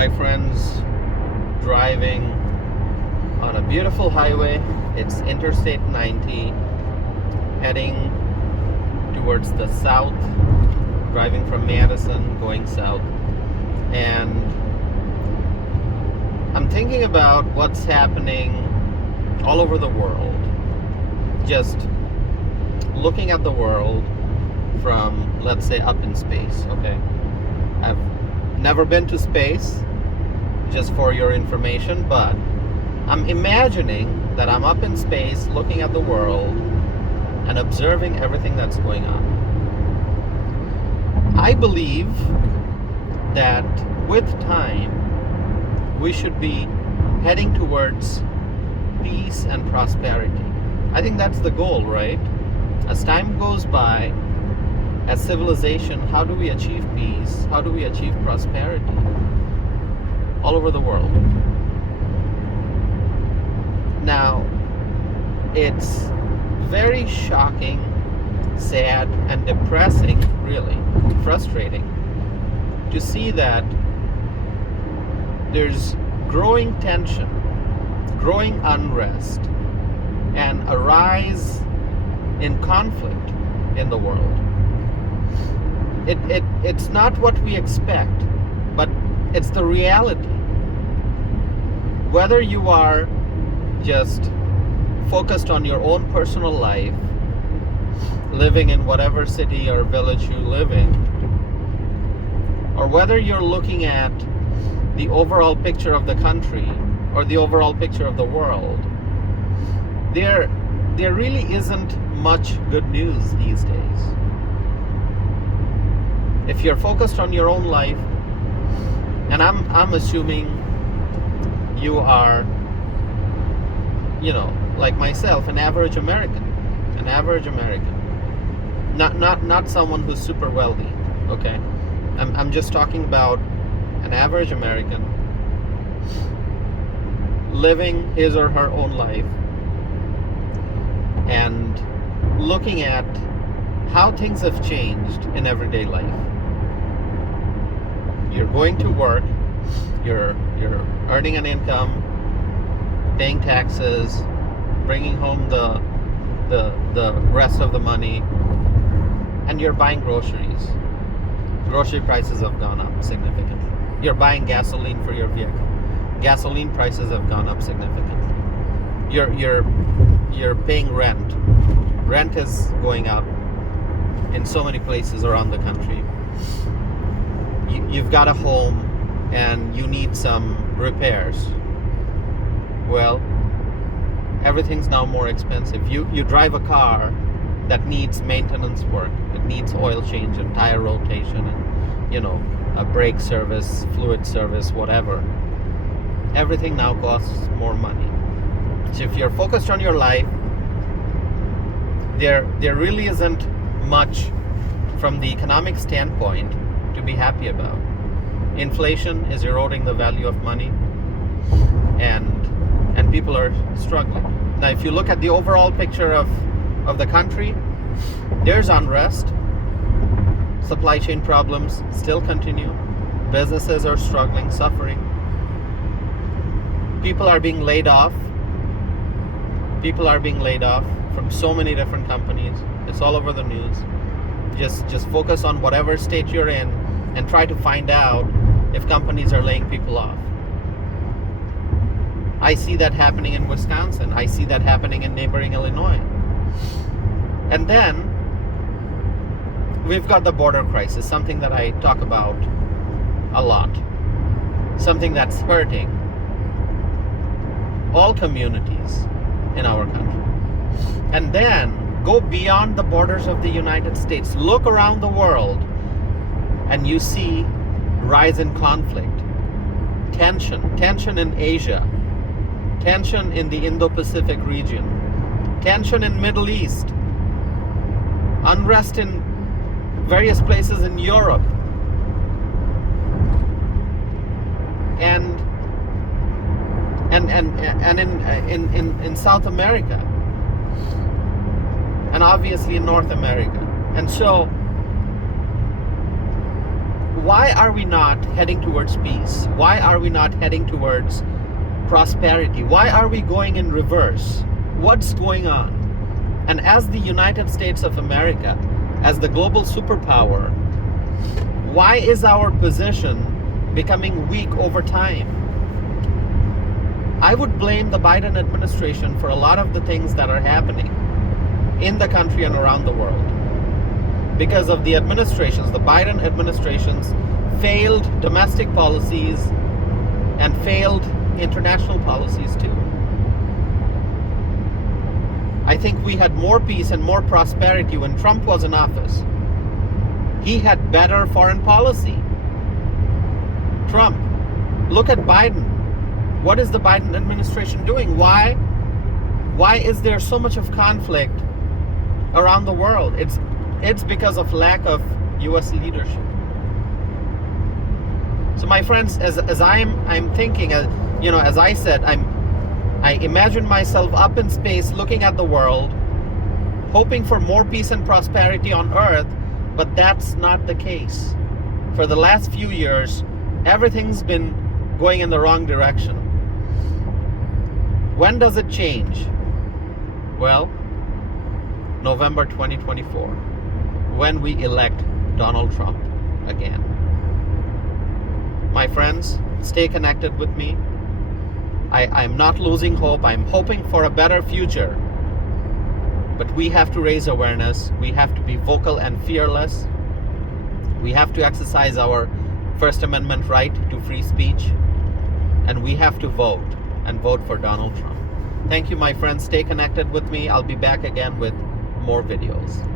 my friends driving on a beautiful highway. It's Interstate 90, heading towards the south, driving from Madison, going south. And I'm thinking about what's happening all over the world. Just looking at the world from, let's say, up in space, okay? I've never been to space, just for your information, but I'm imagining that I'm up in space looking at the world and observing everything that's going on. I believe that with time, we should be heading towards peace and prosperity. I think that's the goal, right? As time goes by, as civilization, how do we achieve peace? How do we achieve prosperity all over the world? Now, it's very shocking, sad, and depressing, really, frustrating, to see that there's growing tension, growing unrest, and a rise in conflict in the world. It's not what we expect, but it's the reality. Whether you are just focused on your own personal life, living in whatever city or village you live in, or whether you're looking at the overall picture of the country or the overall picture of the world, there really isn't much good news these days. If you're focused on your own life, and I'm assuming you are, like myself, an average American, not someone who's super wealthy, okay? I'm just talking about an average American living his or her own life and looking at how things have changed in everyday life. You're going to work, you're earning an income, paying taxes, bringing home the rest of the money, and you're buying groceries. Grocery prices have gone up significantly. You're buying gasoline for your vehicle. Gasoline prices have gone up significantly. You're paying rent. Rent is going up in so many places around the country. You've got a home and you need some repairs. Well, everything's now more expensive. You drive a car that needs maintenance work. It needs oil change and tire rotation and, a brake service, fluid service, whatever. Everything now costs more money. So if you're focused on your life, there really isn't much from the economic standpoint to be happy about. Inflation is eroding the value of money, and people are struggling. Now, if you look at the overall picture of the country, there's unrest. Supply chain problems still continue. Businesses are struggling, suffering. People are being laid off. People are being laid off from so many different companies. It's all over the news. Just focus on whatever state you're in and try to find out if companies are laying people off. I see that happening in Wisconsin. I see that happening in neighboring Illinois. And then we've got the border crisis, something that I talk about a lot. Something that's hurting all communities in our country. And then go beyond the borders of the United States. Look around the world and you see rise in conflict, tension in Asia, tension in the Indo-Pacific region, tension in Middle East, unrest in various places in Europe, and in South America, and obviously in North America. And so why are we not heading towards peace? Why are we not heading towards prosperity? Why are we going in reverse? What's going on? And as the United States of America, as the global superpower, why is our position becoming weak over time? I would blame the Biden administration for a lot of the things that are happening in the country and around the world, because of the administrations, the Biden administration's failed domestic policies and failed international policies too. I think we had more peace and more prosperity when Trump was in office. He had better foreign policy. Trump. Look at Biden. What is the Biden administration doing? Why is there so much of conflict around the world? It's because of lack of US leadership. So my friends, as I'm thinking, as I said, I imagine myself up in space looking at the world, hoping for more peace and prosperity on earth, but that's not the case. For the last few years, everything's been going in the wrong direction. When does it change? Well, November 2024, when we elect Donald Trump again. My friends, stay connected with me. I'm not losing hope. I'm hoping for a better future. But we have to raise awareness. We have to be vocal and fearless. We have to exercise our First Amendment right to free speech. And we have to vote, and vote for Donald Trump. Thank you, my friends. Stay connected with me. I'll be back again with more videos.